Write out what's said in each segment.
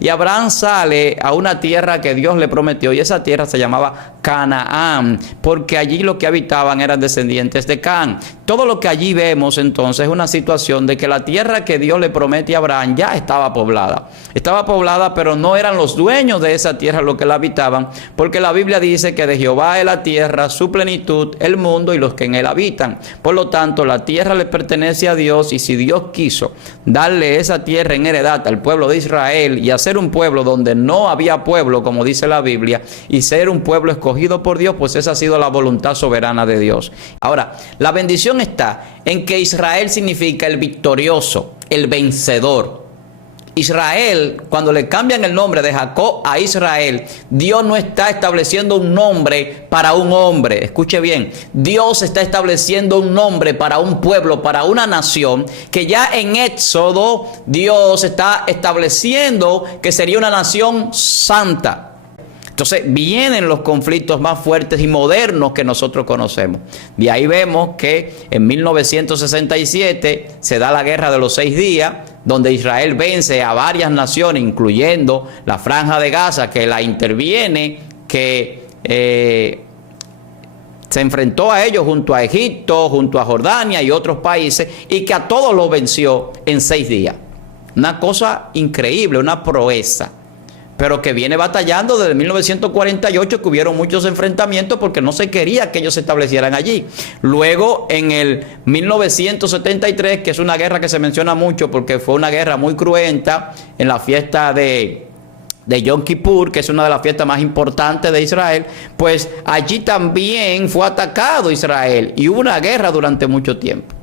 Y Abraham sale a una tierra que Dios le prometió, y esa tierra se llamaba Canaán, porque allí lo que habitaban eran descendientes de Can. Todo lo que allí vemos entonces es una situación de que la tierra que Dios le promete a Abraham ya estaba poblada. Estaba poblada, pero no eran los dueños de esa tierra los que la habitaban, porque la Biblia dice que de Jehová es la tierra, su plenitud, el mundo y los que en él habitan. Por lo tanto, la tierra le pertenece a Dios, y si Dios quiso darle esa tierra en heredad al pueblo de Israel y hacer un pueblo donde no había pueblo, como dice la Biblia, y ser un pueblo escogido por Dios, pues esa ha sido la voluntad soberana de Dios. Ahora, la bendición está en que Israel significa el victorioso, el vencedor. Israel, cuando le cambian el nombre de Jacob a Israel, Dios no está estableciendo un nombre para un hombre. Escuche bien, Dios está estableciendo un nombre para un pueblo, para una nación, que ya en Éxodo Dios está estableciendo que sería una nación santa. Entonces vienen los conflictos más fuertes y modernos que nosotros conocemos. De ahí vemos que en 1967 se da la Guerra de los 6 días, donde Israel vence a varias naciones, incluyendo la Franja de Gaza, que la interviene, que se enfrentó a ellos junto a Egipto, junto a Jordania y otros países, y que a todos los venció en 6 días. Una cosa increíble, una proeza, pero que viene batallando desde 1948, que hubieron muchos enfrentamientos porque no se quería que ellos se establecieran allí. Luego, en el 1973, que es una guerra que se menciona mucho porque fue una guerra muy cruenta, en la fiesta de Yom Kippur, que es una de las fiestas más importantes de Israel, pues allí también fue atacado Israel y hubo una guerra durante mucho tiempo.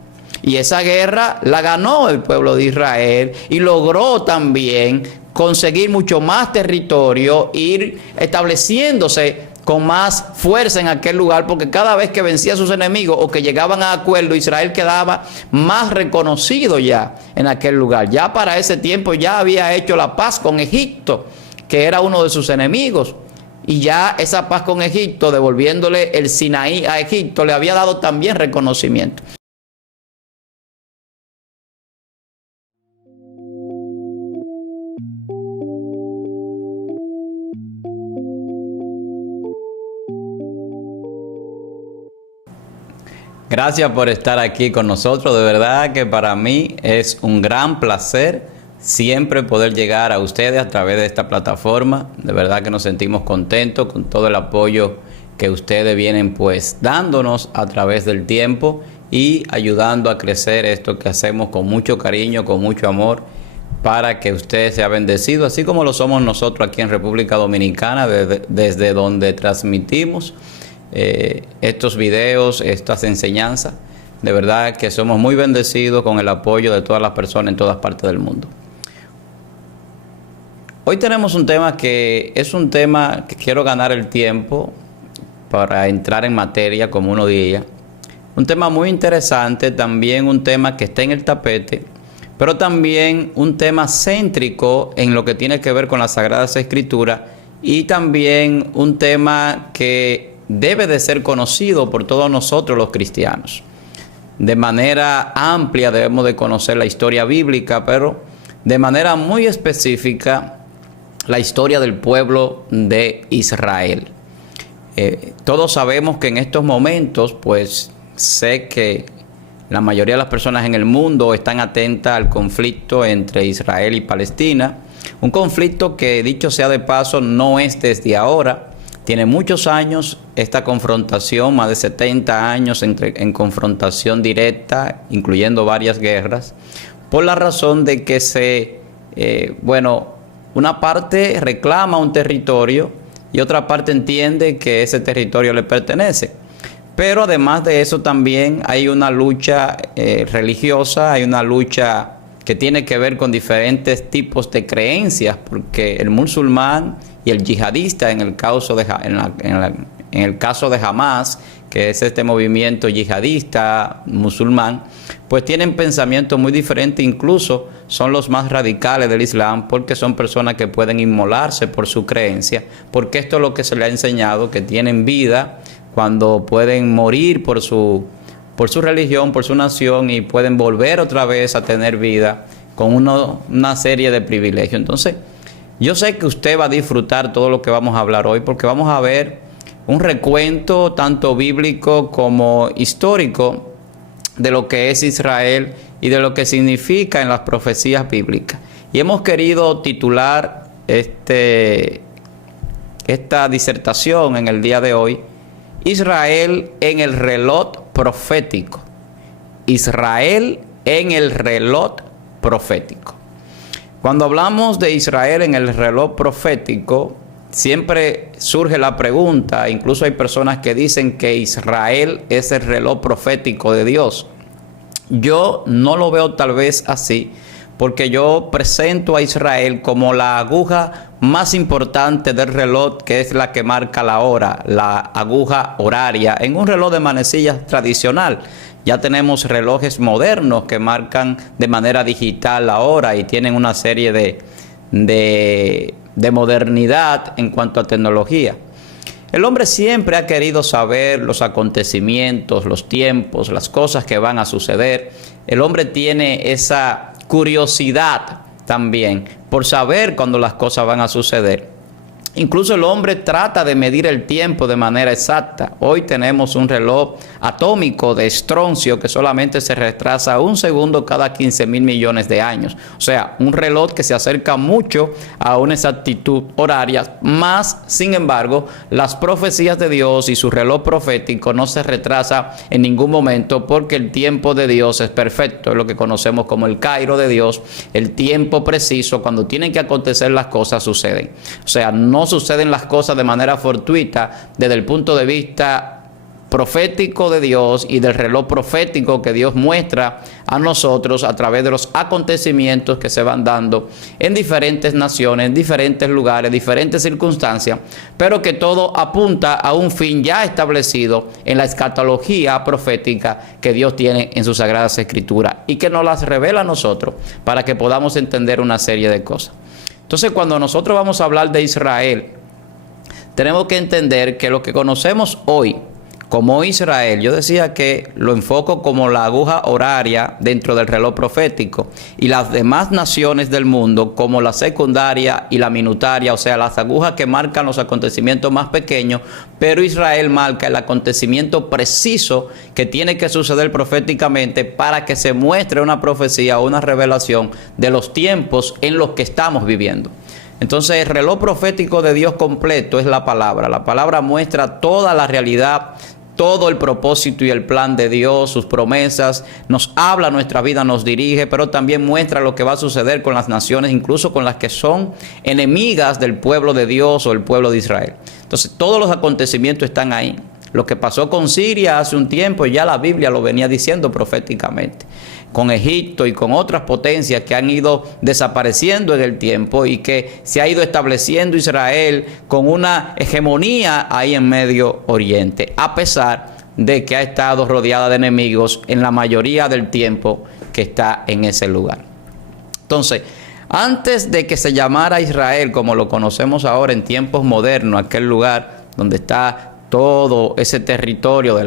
Y esa guerra la ganó el pueblo de Israel y logró también conseguir mucho más territorio, ir estableciéndose con más fuerza en aquel lugar, porque cada vez que vencía a sus enemigos o que llegaban a acuerdo, Israel quedaba más reconocido ya en aquel lugar. Ya para ese tiempo ya había hecho la paz con Egipto, que era uno de sus enemigos. Y ya esa paz con Egipto, devolviéndole el Sinaí a Egipto, le había dado también reconocimiento. Gracias por estar aquí con nosotros. De verdad que para mí es un gran placer siempre poder llegar a ustedes a través de esta plataforma. De verdad que nos sentimos contentos con todo el apoyo que ustedes vienen pues dándonos a través del tiempo y ayudando a crecer esto que hacemos con mucho cariño, con mucho amor, para que usted sea bendecido, así como lo somos nosotros aquí en República Dominicana, desde donde transmitimos estos videos, estas enseñanzas. De verdad que somos muy bendecidos con el apoyo de todas las personas en todas partes del mundo. Hoy tenemos un tema que es un tema que quiero ganar el tiempo para entrar en materia, como uno diría. Un tema muy interesante, también un tema que está en el tapete, pero también un tema céntrico en lo que tiene que ver con las Sagradas Escrituras, y también un tema que debe de ser conocido por todos nosotros los cristianos. De manera amplia debemos de conocer la historia bíblica, pero de manera muy específica la historia del pueblo de Israel. Todos sabemos que en estos momentos, pues sé que la mayoría de las personas en el mundo están atentas al conflicto entre Israel y Palestina. Un conflicto que, dicho sea de paso, no es desde ahora. Tiene muchos años esta confrontación, más de 70 años en confrontación directa, incluyendo varias guerras, por la razón de que una parte reclama un territorio y otra parte entiende que ese territorio le pertenece. Pero además de eso también hay una lucha religiosa, hay una lucha que tiene que ver con diferentes tipos de creencias, porque el musulmán y el yihadista, en el caso de Hamas, que es este movimiento yihadista musulmán, pues tienen pensamientos muy diferentes, incluso son los más radicales del Islam, porque son personas que pueden inmolarse por su creencia, porque esto es lo que se le ha enseñado, que tienen vida cuando pueden morir por su religión, por su nación, y pueden volver otra vez a tener vida con una serie de privilegios. Entonces, Yo sé que usted va a disfrutar todo lo que vamos a hablar hoy porque vamos a ver un recuento tanto bíblico como histórico de lo que es Israel y de lo que significa en las profecías bíblicas. Y hemos querido titular esta disertación en el día de hoy, Israel en el reloj profético. Israel en el reloj profético. Cuando hablamos de Israel en el reloj profético, siempre surge la pregunta, incluso hay personas que dicen que Israel es el reloj profético de Dios. Yo no lo veo tal vez así, porque yo presento a Israel como la aguja más importante del reloj, que es la que marca la hora, la aguja horaria, en un reloj de manecillas tradicional. Ya tenemos relojes modernos que marcan de manera digital la hora y tienen una serie de modernidad en cuanto a tecnología. El hombre siempre ha querido saber los acontecimientos, los tiempos, las cosas que van a suceder. El hombre tiene esa curiosidad también por saber cuándo las cosas van a suceder. Incluso el hombre trata de medir el tiempo de manera exacta. Hoy tenemos un reloj atómico de estroncio que solamente se retrasa un segundo cada 15.000 millones de años. O sea, un reloj que se acerca mucho a una exactitud horaria, más, sin embargo, las profecías de Dios y su reloj profético no se retrasa en ningún momento porque el tiempo de Dios es perfecto. Es lo que conocemos como el Cairo de Dios, el tiempo preciso. Cuando tienen que acontecer las cosas, suceden. O sea, no suceden las cosas de manera fortuita desde el punto de vista profético de Dios y del reloj profético que Dios muestra a nosotros a través de los acontecimientos que se van dando en diferentes naciones, en diferentes lugares, diferentes circunstancias, pero que todo apunta a un fin ya establecido en la escatología profética que Dios tiene en sus sagradas escrituras y que nos las revela a nosotros para que podamos entender una serie de cosas. Entonces, cuando nosotros vamos a hablar de Israel, tenemos que entender que lo que conocemos hoy como Israel, yo decía que lo enfoco como la aguja horaria dentro del reloj profético y las demás naciones del mundo como la secundaria y la minutaria, o sea, las agujas que marcan los acontecimientos más pequeños, pero Israel marca el acontecimiento preciso que tiene que suceder proféticamente para que se muestre una profecía o una revelación de los tiempos en los que estamos viviendo. Entonces, el reloj profético de Dios completo es la palabra. La palabra muestra toda la realidad, todo el propósito y el plan de Dios, sus promesas, nos habla nuestra vida, nos dirige, pero también muestra lo que va a suceder con las naciones, incluso con las que son enemigas del pueblo de Dios o el pueblo de Israel. Entonces, todos los acontecimientos están ahí. Lo que pasó con Siria hace un tiempo, ya la Biblia lo venía diciendo proféticamente, con Egipto y con otras potencias que han ido desapareciendo en el tiempo y que se ha ido estableciendo Israel con una hegemonía ahí en Medio Oriente, a pesar de que ha estado rodeada de enemigos en la mayoría del tiempo que está en ese lugar. Entonces, antes de que se llamara Israel como lo conocemos ahora en tiempos modernos, aquel lugar donde está todo ese territorio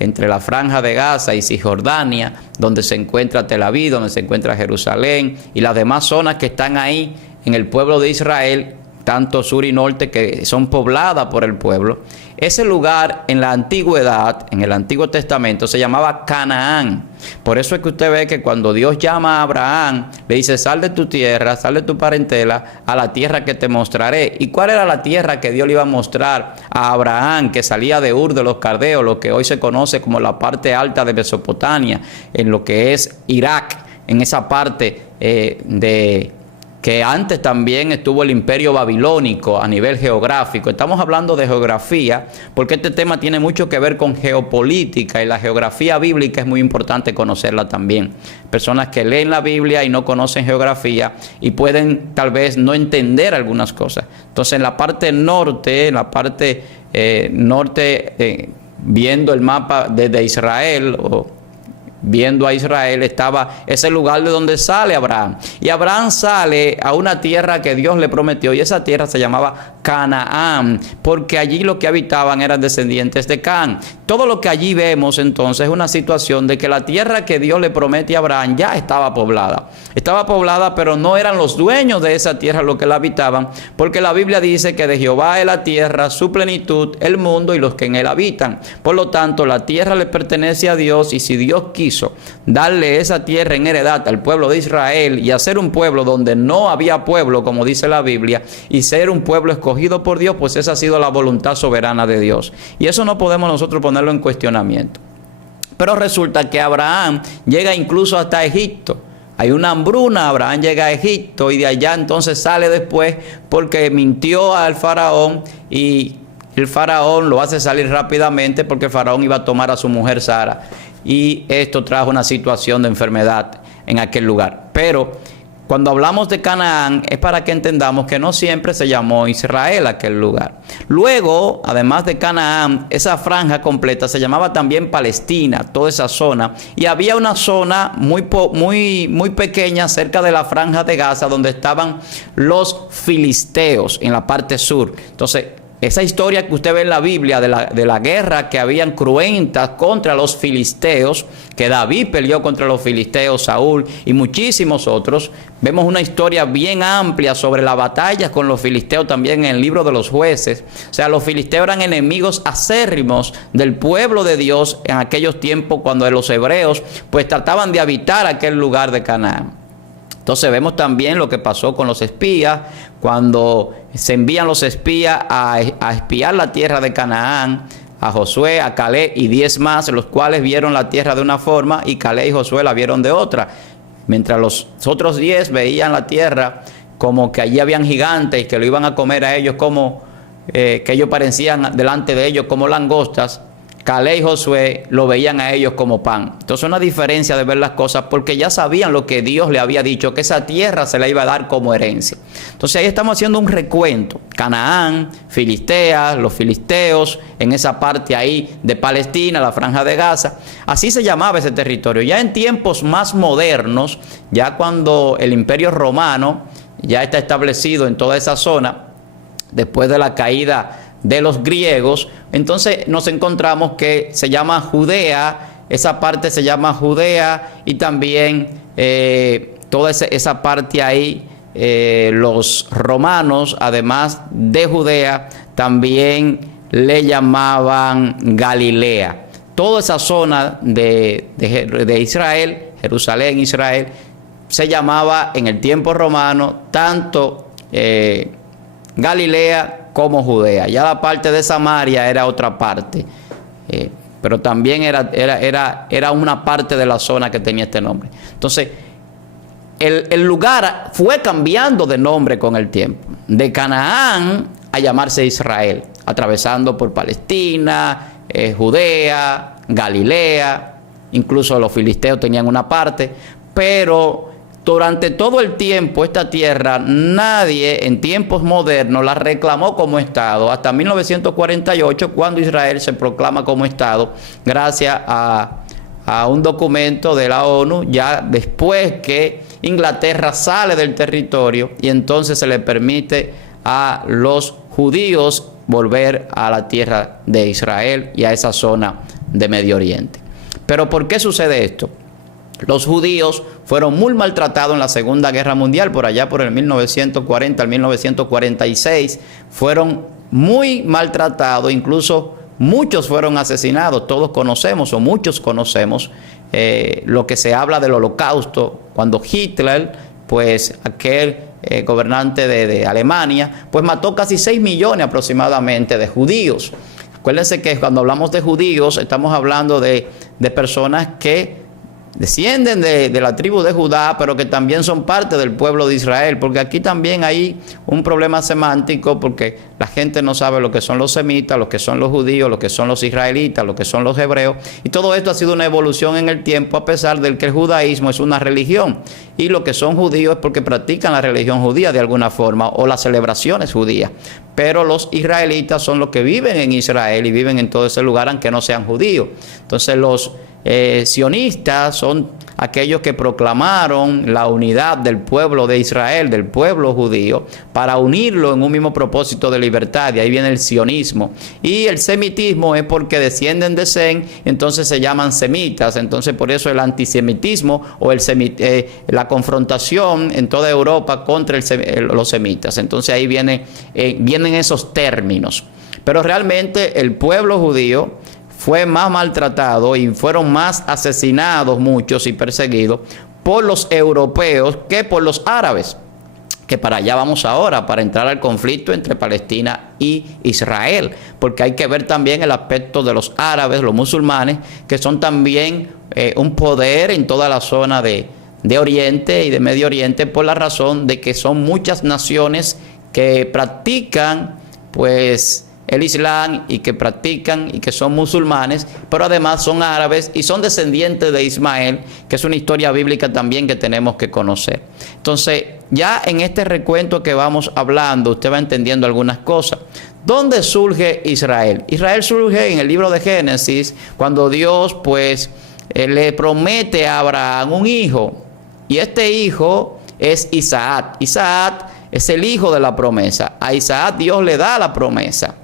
entre la Franja de Gaza y Cisjordania, donde se encuentra Tel Aviv, donde se encuentra Jerusalén y las demás zonas que están ahí en el pueblo de Israel, tanto sur y norte, que son pobladas por el pueblo. Ese lugar en la antigüedad, en el Antiguo Testamento, se llamaba Canaán. Por eso es que usted ve que cuando Dios llama a Abraham, le dice: sal de tu tierra, sal de tu parentela, a la tierra que te mostraré. ¿Y cuál era la tierra que Dios le iba a mostrar a Abraham, que salía de Ur de los Caldeos, lo que hoy se conoce como la parte alta de Mesopotamia, en lo que es Irak, en esa parte que antes también estuvo el imperio babilónico a nivel geográfico? Estamos hablando de geografía porque este tema tiene mucho que ver con geopolítica y la geografía bíblica es muy importante conocerla también. Personas que leen la Biblia y no conocen geografía y pueden tal vez no entender algunas cosas. Entonces, en la parte norte, viendo el mapa desde Israel viendo a Israel, estaba ese lugar de donde sale Abraham. Y Abraham sale a una tierra que Dios le prometió, y esa tierra se llamaba Canaán, porque allí lo que habitaban eran descendientes de Can. Todo lo que allí vemos entonces es una situación de que la tierra que Dios le promete a Abraham ya estaba poblada. Estaba poblada, pero no eran los dueños de esa tierra los que la habitaban, porque la Biblia dice que de Jehová es la tierra, su plenitud, el mundo y los que en él habitan. Por lo tanto, la tierra le pertenece a Dios, y si Dios quiso darle esa tierra en heredad al pueblo de Israel y hacer un pueblo donde no había pueblo, como dice la Biblia, y ser un pueblo escogido por Dios, pues esa ha sido la voluntad soberana de Dios. Y eso no podemos nosotros ponerlo en cuestionamiento. Pero resulta que Abraham llega incluso hasta Egipto. Hay una hambruna, Abraham llega a Egipto y de allá entonces sale después porque mintió al faraón, y el faraón lo hace salir rápidamente porque el faraón iba a tomar a su mujer Sara. Y esto trajo una situación de enfermedad en aquel lugar. Pero cuando hablamos de Canaán es para que entendamos que no siempre se llamó Israel aquel lugar. Luego, además de Canaán, esa franja completa se llamaba también Palestina, toda esa zona. Y había una zona muy pequeña cerca de la franja de Gaza donde estaban los filisteos en la parte sur. Entonces, esa historia que usted ve en la Biblia de la guerra que habían cruentas contra los filisteos, que David peleó contra los filisteos, Saúl y muchísimos otros. Vemos una historia bien amplia sobre las batallas con los filisteos también en el libro de los Jueces. O sea, los filisteos eran enemigos acérrimos del pueblo de Dios en aquellos tiempos, cuando los hebreos pues trataban de habitar aquel lugar de Canaán. Entonces vemos también lo que pasó con los espías, cuando se envían los espías a espiar la tierra de Canaán, a Josué, a Caleb y 10 más, los cuales vieron la tierra de una forma y Caleb y Josué la vieron de otra. Mientras los otros 10 veían la tierra como que allí habían gigantes y que lo iban a comer a ellos, como que ellos parecían delante de ellos como langostas, Caleb y Josué lo veían a ellos como pan. Entonces una diferencia de ver las cosas, porque ya sabían lo que Dios le había dicho, que esa tierra se la iba a dar como herencia. Entonces ahí estamos haciendo un recuento. Canaán, Filistea, los filisteos, en esa parte ahí de Palestina, la franja de Gaza. Así se llamaba ese territorio. Ya en tiempos más modernos, ya cuando el Imperio Romano ya está establecido en toda esa zona, después de la caída de los griegos, entonces nos encontramos que se llama Judea, esa parte se llama Judea, y también toda esa parte ahí, los romanos, además de Judea, también le llamaban Galilea. Toda esa zona de Israel, Jerusalén, Israel, se llamaba en el tiempo romano tanto Galilea como Judea. Ya la parte de Samaria era otra parte, pero también era una parte de la zona que tenía este nombre. Entonces, el lugar fue cambiando de nombre con el tiempo, de Canaán a llamarse Israel, atravesando por Palestina, Judea, Galilea, incluso los filisteos tenían una parte, pero durante todo el tiempo esta tierra nadie en tiempos modernos la reclamó como Estado, hasta 1948, cuando Israel se proclama como Estado gracias a un documento de la ONU, ya después que Inglaterra sale del territorio, y entonces se le permite a los judíos volver a la tierra de Israel y a esa zona de Medio Oriente. Pero ¿por qué sucede esto? Los judíos fueron muy maltratados en la Segunda Guerra Mundial, por allá por el 1940 al 1946, fueron muy maltratados, incluso muchos fueron asesinados. Todos conocemos, o muchos conocemos, lo que se habla del Holocausto, cuando Hitler, pues aquel gobernante de Alemania, pues mató casi 6 millones aproximadamente de judíos. Acuérdense que cuando hablamos de judíos, estamos hablando de personas que descienden de la tribu de Judá, pero que también son parte del pueblo de Israel, porque aquí también hay un problema semántico, porque la gente no sabe lo que son los semitas, lo que son los judíos, lo que son los israelitas, lo que son los hebreos, y todo esto ha sido una evolución en el tiempo, a pesar de que el judaísmo es una religión, y lo que son judíos es porque practican la religión judía de alguna forma, o las celebraciones judías, pero los israelitas son los que viven en Israel y viven en todo ese lugar, aunque no sean judíos. Entonces sionistas son aquellos que proclamaron la unidad del pueblo de Israel, del pueblo judío, para unirlo en un mismo propósito de libertad. De ahí viene el sionismo. Y el semitismo es porque descienden de Sem, entonces se llaman semitas. Entonces por eso el antisemitismo o la confrontación en toda Europa contra los semitas. Entonces ahí vienen esos términos. Pero realmente el pueblo judío fue más maltratado y fueron más asesinados muchos y perseguidos por los europeos que por los árabes, que para allá vamos ahora, para entrar al conflicto entre Palestina y Israel, porque hay que ver también el aspecto de los árabes, los musulmanes, que son también un poder en toda la zona de Oriente y de Medio Oriente, por la razón de que son muchas naciones que practican pues el Islam y que practican y que son musulmanes, pero además son árabes y son descendientes de Ismael, que es una historia bíblica también que tenemos que conocer. Entonces, ya en este recuento que vamos hablando, usted va entendiendo algunas cosas. ¿Dónde surge Israel? Israel surge en el libro de Génesis, cuando Dios pues le promete a Abraham un hijo, y este hijo es Isaac. Isaac es el hijo de la promesa. A Isaac Dios le da la promesa.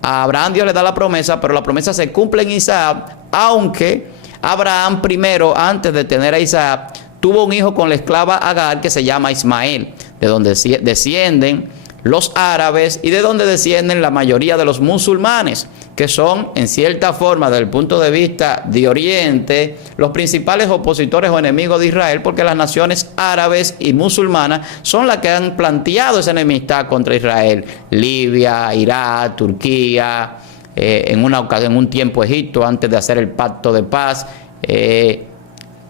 A Abraham Dios le da la promesa, pero la promesa se cumple en Isaac, aunque Abraham primero, antes de tener a Isaac, tuvo un hijo con la esclava Agar que se llama Ismael, de donde descienden los árabes y de donde descienden la mayoría de los musulmanes, que son, en cierta forma, desde el punto de vista de Oriente, los principales opositores o enemigos de Israel, porque las naciones árabes y musulmanas son las que han planteado esa enemistad contra Israel. Libia, Irak, Turquía, en un tiempo Egipto, antes de hacer el pacto de paz,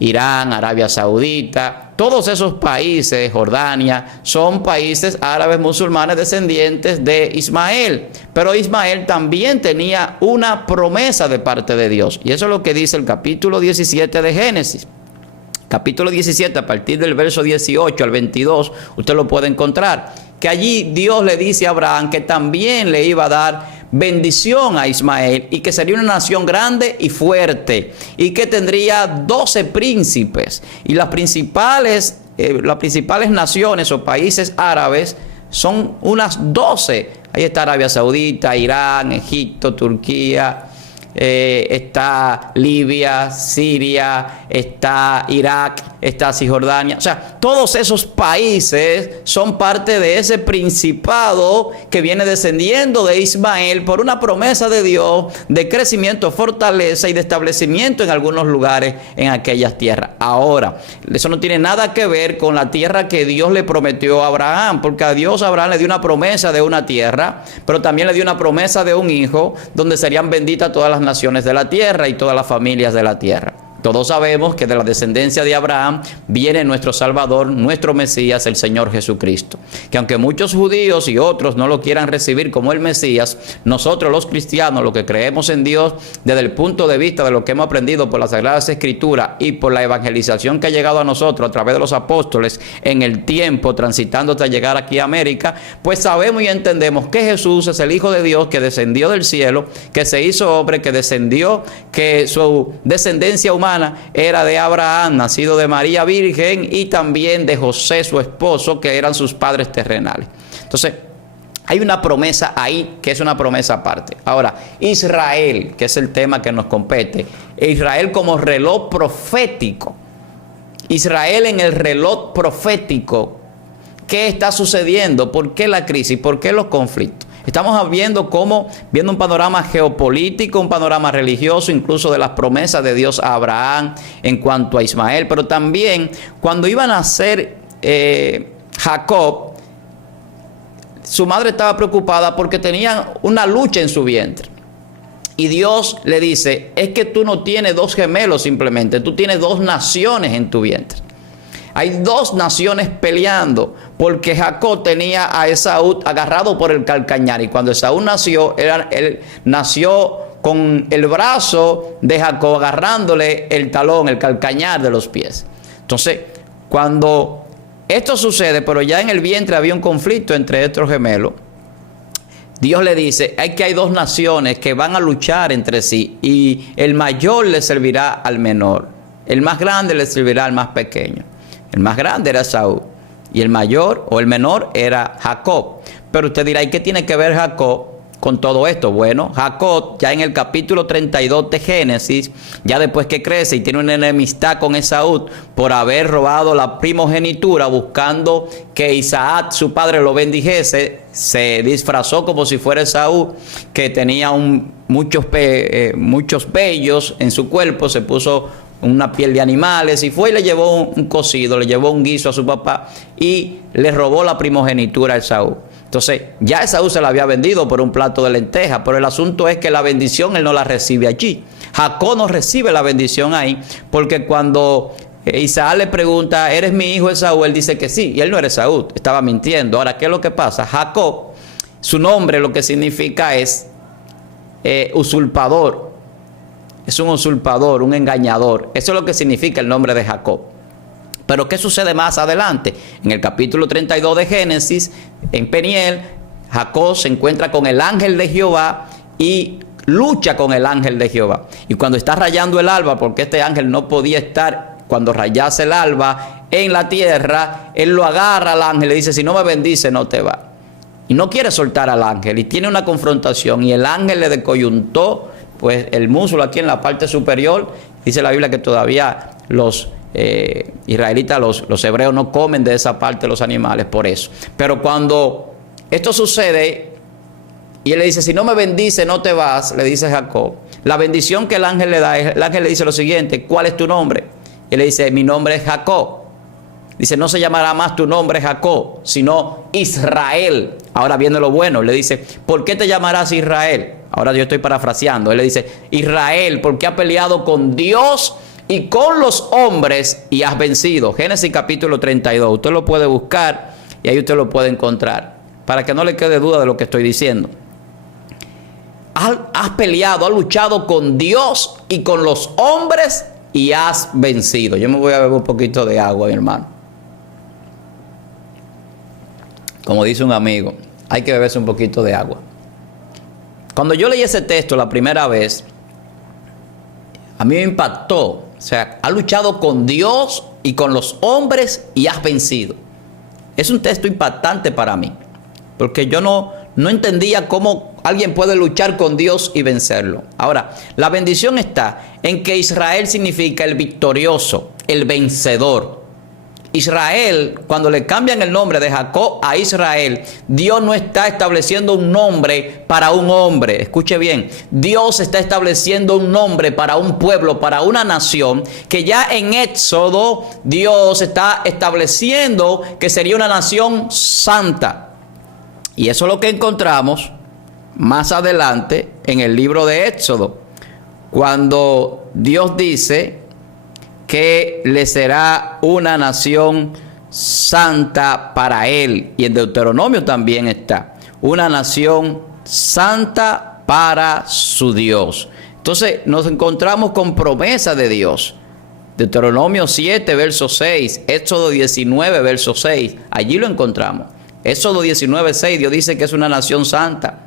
Irán, Arabia Saudita. Todos esos países, Jordania, son países árabes musulmanes descendientes de Ismael. Pero Ismael también tenía una promesa de parte de Dios. Y eso es lo que dice el capítulo 17 de Génesis. Capítulo 17, a partir del verso 18 al 22, usted lo puede encontrar. Que allí Dios le dice a Abraham que también le iba a dar bendición a Ismael y que sería una nación grande y fuerte y que tendría 12 príncipes, y las principales naciones o países árabes son unas 12. Ahí está Arabia Saudita, Irán, Egipto, Turquía, está Libia, Siria, está Irak, está Cisjordania. O sea, todos esos países son parte de ese principado que viene descendiendo de Ismael por una promesa de Dios de crecimiento, fortaleza y de establecimiento en algunos lugares en aquellas tierras. Ahora, eso no tiene nada que ver con la tierra que Dios le prometió a Abraham, porque a Dios Abraham le dio una promesa de una tierra, pero también le dio una promesa de un hijo donde serían benditas todas las naciones de la tierra y todas las familias de la tierra. Todos sabemos que de la descendencia de Abraham viene nuestro Salvador, nuestro Mesías, el Señor Jesucristo. Que aunque muchos judíos y otros no lo quieran recibir como el Mesías, nosotros los cristianos, los que creemos en Dios, desde el punto de vista de lo que hemos aprendido por las Sagradas Escrituras y por la evangelización que ha llegado a nosotros a través de los apóstoles en el tiempo, transitando hasta llegar aquí a América, pues sabemos y entendemos que Jesús es el Hijo de Dios que descendió del cielo, que se hizo hombre, que descendió, que su descendencia humana era de Abraham, nacido de María Virgen, y también de José, su esposo, que eran sus padres terrenales. Entonces, hay una promesa ahí que es una promesa aparte. Ahora, Israel, que es el tema que nos compete, Israel como reloj profético. Israel en el reloj profético. ¿Qué está sucediendo? ¿Por qué la crisis? ¿Por qué los conflictos? Estamos viendo un panorama geopolítico, un panorama religioso, incluso de las promesas de Dios a Abraham en cuanto a Ismael, pero también cuando iban a nacer Jacob, su madre estaba preocupada porque tenían una lucha en su vientre. Y Dios le dice, es que tú no tienes dos gemelos simplemente, tú tienes dos naciones en tu vientre. Hay dos naciones peleando, porque Jacob tenía a Esaú agarrado por el calcañar. Y cuando Esaú nació, él nació con el brazo de Jacob agarrándole el talón, el calcañar de los pies. Entonces, cuando esto sucede, pero ya en el vientre había un conflicto entre estos gemelos, Dios le dice, que hay dos naciones que van a luchar entre sí y el mayor le servirá al menor. El más grande le servirá al más pequeño. El más grande era Esaú y el mayor o el menor era Jacob. Pero usted dirá, ¿y qué tiene que ver Jacob con todo esto? Bueno, Jacob ya en el capítulo 32 de Génesis, ya después que crece y tiene una enemistad con Esaú por haber robado la primogenitura, buscando que Isaac, su padre, lo bendijese, se disfrazó como si fuera Esaú, que tenía muchos vellos en su cuerpo, se puso una piel de animales y fue y le llevó un cocido, le llevó un guiso a su papá y le robó la primogenitura a Esaú. Entonces, ya Esaú se la había vendido por un plato de lentejas, pero el asunto es que la bendición él no la recibe allí. Jacob no recibe la bendición ahí, porque cuando Isaac le pregunta, ¿eres mi hijo Esaú? Él dice que sí, y él no era Esaú, estaba mintiendo. Ahora, ¿qué es lo que pasa? Jacob, su nombre lo que significa es usurpador. Es un usurpador, un engañador. Eso es lo que significa el nombre de Jacob. Pero ¿qué sucede más adelante? En el capítulo 32 de Génesis, en Peniel, Jacob se encuentra con el ángel de Jehová y lucha con el ángel de Jehová. Y cuando está rayando el alba, porque este ángel no podía estar cuando rayase el alba en la tierra, él lo agarra al ángel y le dice, si no me bendice, no te va. Y no quiere soltar al ángel y tiene una confrontación y el ángel le descoyuntó pues el muslo aquí en la parte superior. Dice la Biblia que todavía los israelitas, los hebreos no comen de esa parte de los animales por eso. Pero cuando esto sucede y él le dice, si no me bendice no te vas, le dice Jacob, la bendición que el ángel le da, el ángel le dice lo siguiente, ¿cuál es tu nombre? Y él le dice, mi nombre es Jacob. Dice, no se llamará más tu nombre Jacob, sino Israel. Ahora viene lo bueno, le dice, ¿por qué te llamarás Israel? Ahora yo estoy parafraseando. Él le dice, Israel, porque ha peleado con Dios y con los hombres y has vencido. Génesis capítulo 32. Usted lo puede buscar y ahí usted lo puede encontrar. Para que no le quede duda de lo que estoy diciendo. Has peleado, has luchado con Dios y con los hombres y has vencido. Yo me voy a beber un poquito de agua, mi hermano. Como dice un amigo, hay que beberse un poquito de agua. Cuando yo leí ese texto la primera vez, a mí me impactó. O sea, has luchado con Dios y con los hombres y has vencido. Es un texto impactante para mí, porque yo no entendía cómo alguien puede luchar con Dios y vencerlo. Ahora, la bendición está en que Israel significa el victorioso, el vencedor. Israel, cuando le cambian el nombre de Jacob a Israel, Dios no está estableciendo un nombre para un hombre. Escuche bien, Dios está estableciendo un nombre para un pueblo, para una nación, que ya en Éxodo Dios está estableciendo que sería una nación santa. Y eso es lo que encontramos más adelante en el libro de Éxodo, cuando Dios dice que le será una nación santa para él. Y en Deuteronomio también está, una nación santa para su Dios. Entonces nos encontramos con promesa de Dios. Deuteronomio 7, verso 6, Éxodo 19, verso 6, allí lo encontramos. Éxodo 19, 6, Dios dice que es una nación santa,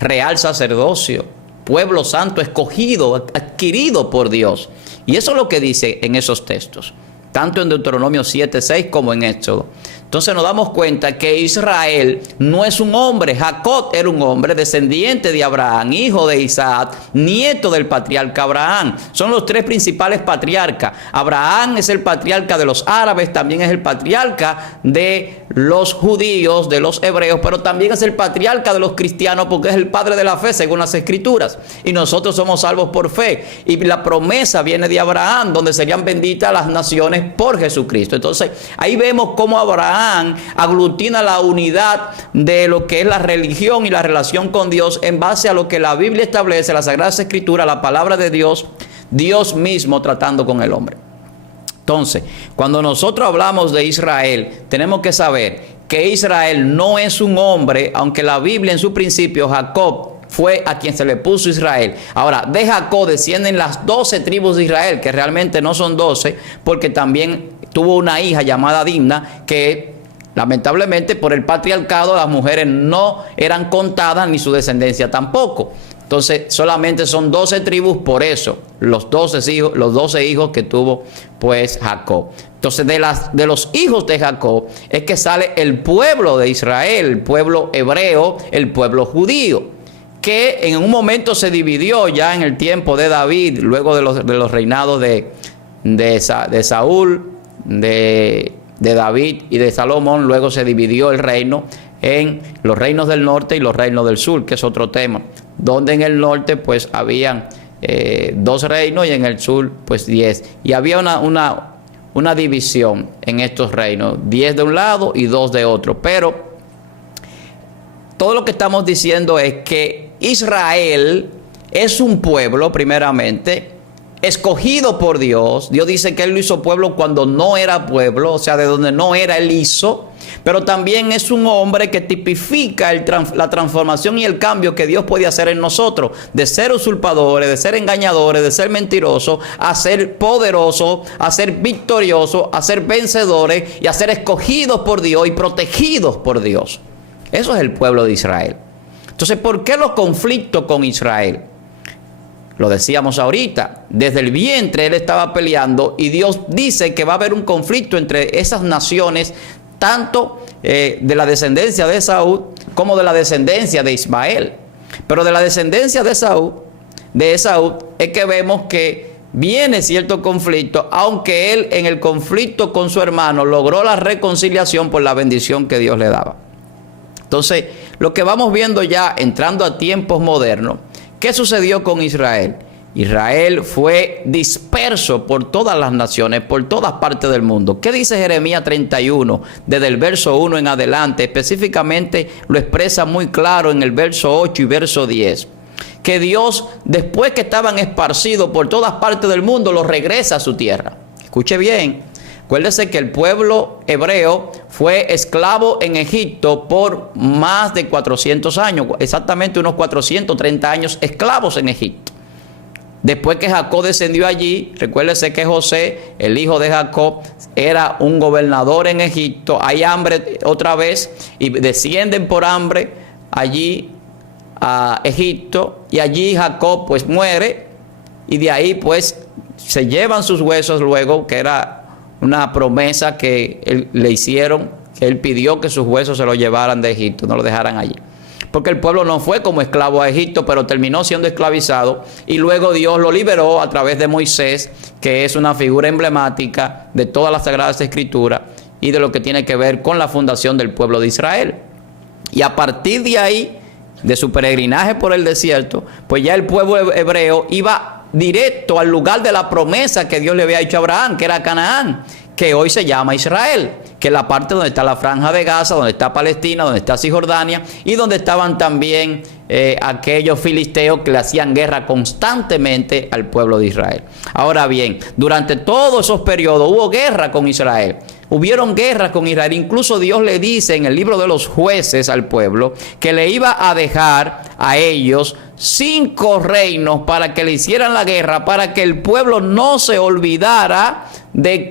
real sacerdocio, pueblo santo, escogido, adquirido por Dios. Y eso es lo que dice en esos textos, tanto en Deuteronomio 7:6 como en Éxodo. Entonces nos damos cuenta que Israel no es un hombre. Jacob era un hombre descendiente de Abraham, hijo de Isaac, nieto del patriarca Abraham. Son los tres principales patriarcas. Abraham es el patriarca de los árabes, también es el patriarca de los judíos, de los hebreos, pero también es el patriarca de los cristianos porque es el padre de la fe según las escrituras. Y nosotros somos salvos por fe. Y la promesa viene de Abraham, donde serían benditas las naciones por Jesucristo. Entonces ahí vemos cómo Abraham aglutina la unidad de lo que es la religión y la relación con Dios en base a lo que la Biblia establece, la Sagrada Escritura, la palabra de Dios, Dios mismo tratando con el hombre. Entonces, cuando nosotros hablamos de Israel, tenemos que saber que Israel no es un hombre, aunque la Biblia en su principio, Jacob fue a quien se le puso Israel. Ahora, de Jacob descienden las 12 tribus de Israel, que realmente no son 12, porque también tuvo una hija llamada Dimna, que Lamentablemente, por el patriarcado, las mujeres no eran contadas ni su descendencia tampoco. Entonces, solamente son 12 tribus por eso, los 12 hijos que tuvo pues Jacob. Entonces, de los hijos de Jacob es que sale el pueblo de Israel, el pueblo hebreo, el pueblo judío, que en un momento se dividió ya en el tiempo de David, luego de los reinados de Saúl, de David y de Salomón. Luego se dividió el reino en los reinos del norte y los reinos del sur, que es otro tema, donde en el norte pues habían 2 reinos y en el sur pues 10, y había una división en estos reinos, 10 de un lado y 2 de otro. Pero todo lo que estamos diciendo es que Israel es un pueblo, primeramente, escogido por Dios. Dios dice que Él lo hizo pueblo cuando no era pueblo, o sea, de donde no era, Él hizo. Pero también es un hombre que tipifica la transformación y el cambio que Dios puede hacer en nosotros, de ser usurpadores, de ser engañadores, de ser mentirosos, a ser poderosos, a ser victoriosos, a ser vencedores y a ser escogidos por Dios y protegidos por Dios. Eso es el pueblo de Israel. Entonces, ¿por qué los conflictos con Israel? Lo decíamos ahorita, desde el vientre él estaba peleando, y Dios dice que va a haber un conflicto entre esas naciones, tanto de la descendencia de Esaú como de la descendencia de Ismael. Pero de la descendencia de Esaú es que vemos que viene cierto conflicto, aunque él en el conflicto con su hermano logró la reconciliación por la bendición que Dios le daba. Entonces, lo que vamos viendo ya entrando a tiempos modernos, ¿qué sucedió con Israel? Israel fue disperso por todas las naciones, por todas partes del mundo. ¿Qué dice Jeremías 31? Desde el verso 1 en adelante, específicamente lo expresa muy claro en el verso 8 y verso 10. Que Dios, después que estaban esparcidos por todas partes del mundo, los regresa a su tierra. Escuche bien, acuérdese que el pueblo hebreo fue esclavo en Egipto por más de 400 años, exactamente unos 430 años esclavos en Egipto. Después que Jacob descendió allí, recuérdese que José, el hijo de Jacob, era un gobernador en Egipto. Hay hambre otra vez y descienden por hambre allí a Egipto, y allí Jacob pues muere, y de ahí pues se llevan sus huesos luego, que era una promesa que le hicieron, que él pidió que sus huesos se los llevaran de Egipto, no lo dejaran allí. Porque el pueblo no fue como esclavo a Egipto, pero terminó siendo esclavizado, y luego Dios lo liberó a través de Moisés, que es una figura emblemática de todas las Sagradas Escrituras y de lo que tiene que ver con la fundación del pueblo de Israel. Y a partir de ahí, de su peregrinaje por el desierto, pues ya el pueblo hebreo iba directo al lugar de la promesa que Dios le había hecho a Abraham, que era Canaán, que hoy se llama Israel, que es la parte donde está la franja de Gaza, donde está Palestina, donde está Cisjordania, y donde estaban también aquellos filisteos que le hacían guerra constantemente al pueblo de Israel. Ahora bien, durante todos esos periodos hubo guerra con Israel. Hubieron guerras con Israel. Incluso Dios le dice en el libro de los Jueces al pueblo que le iba a dejar a ellos 5 reinos para que le hicieran la guerra, para que el pueblo no se olvidara de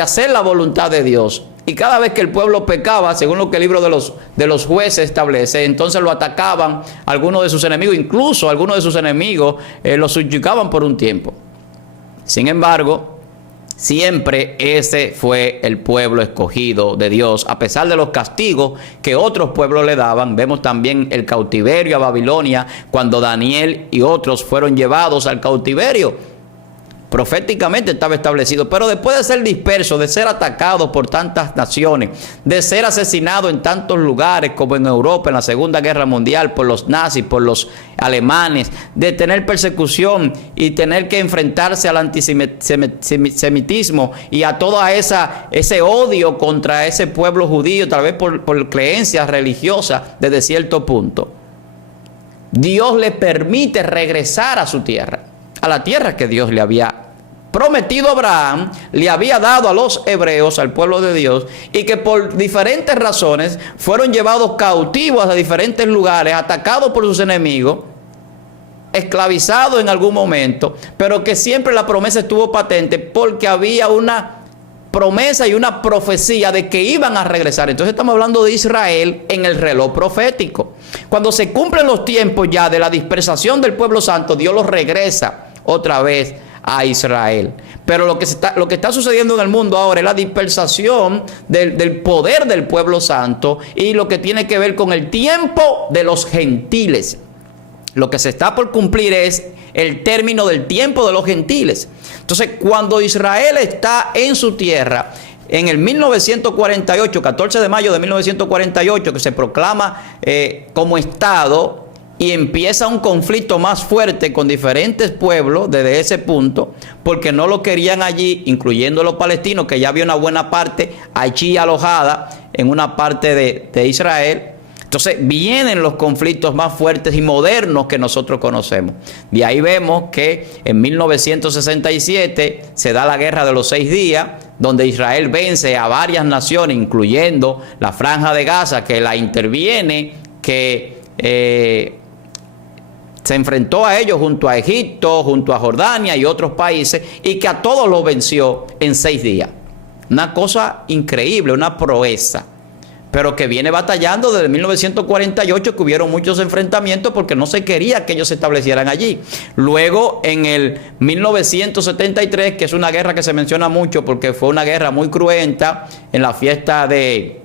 hacer la voluntad de Dios. Y cada vez que el pueblo pecaba, según lo que el libro de los Jueces establece, entonces lo atacaban algunos de sus enemigos, incluso algunos de sus enemigos lo subyugaban por un tiempo. Sin embargo, siempre ese fue el pueblo escogido de Dios, a pesar de los castigos que otros pueblos le daban. Vemos también el cautiverio a Babilonia, cuando Daniel y otros fueron llevados al cautiverio. Proféticamente estaba establecido, pero después de ser dispersos, de ser atacados por tantas naciones, de ser asesinados en tantos lugares como en Europa en la Segunda Guerra Mundial por los nazis, por los alemanes, de tener persecución y tener que enfrentarse al antisemitismo y a todo ese odio contra ese pueblo judío, tal vez por creencias religiosas desde cierto punto, Dios le permite regresar a su tierra, a la tierra que Dios le había prometido a Abraham, le había dado a los hebreos, al pueblo de Dios, y que por diferentes razones fueron llevados cautivos a diferentes lugares, atacados por sus enemigos, esclavizados en algún momento, pero que siempre la promesa estuvo patente porque había una promesa y una profecía de que iban a regresar. Entonces estamos hablando de Israel en el reloj profético. Cuando se cumplen los tiempos ya de la dispersación del pueblo santo, Dios los regresa otra vez a Israel. Pero lo que está sucediendo en el mundo ahora es la dispersación del poder del pueblo santo y lo que tiene que ver con el tiempo de los gentiles. Lo que se está por cumplir es el término del tiempo de los gentiles. Entonces, cuando Israel está en su tierra, en el 1948, 14 de mayo de 1948, que se proclama como Estado, y empieza un conflicto más fuerte con diferentes pueblos desde ese punto, porque no lo querían allí, incluyendo los palestinos, que ya había una buena parte allí alojada en una parte de Israel. Entonces vienen los conflictos más fuertes y modernos que nosotros conocemos. De ahí vemos que en 1967 se da la Guerra de los 6 días, donde Israel vence a varias naciones, incluyendo la Franja de Gaza, que la interviene, que se enfrentó a ellos junto a Egipto, junto a Jordania y otros países, y que a todos los venció en 6 días. Una cosa increíble, una proeza, pero que viene batallando desde 1948, que hubieron muchos enfrentamientos porque no se quería que ellos se establecieran allí. Luego, en el 1973, que es una guerra que se menciona mucho porque fue una guerra muy cruenta, en la fiesta de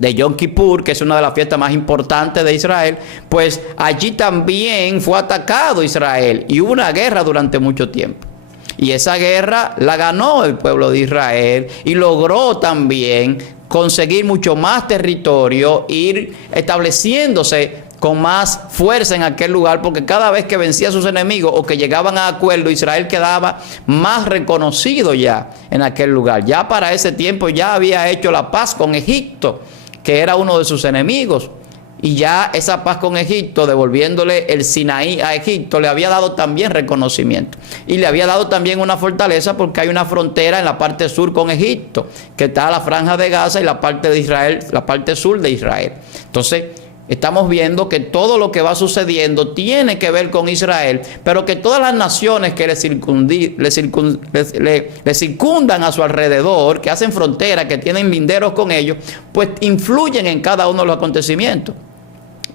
Yom Kippur, que es una de las fiestas más importantes de Israel, pues allí también fue atacado Israel y hubo una guerra durante mucho tiempo. Y esa guerra la ganó el pueblo de Israel y logró también conseguir mucho más territorio, ir estableciéndose con más fuerza en aquel lugar, porque cada vez que vencía a sus enemigos o que llegaban a acuerdo, Israel quedaba más reconocido ya en aquel lugar. Ya para ese tiempo ya había hecho la paz con Egipto, que era uno de sus enemigos, y ya esa paz con Egipto, devolviéndole el Sinaí a Egipto, le había dado también reconocimiento. Y le había dado también una fortaleza porque hay una frontera en la parte sur con Egipto, que está la Franja de Gaza y la parte de Israel, la parte sur de Israel. Entonces, estamos viendo que todo lo que va sucediendo tiene que ver con Israel, pero que todas las naciones que le circundan a su alrededor, que hacen frontera, que tienen linderos con ellos, pues influyen en cada uno de los acontecimientos.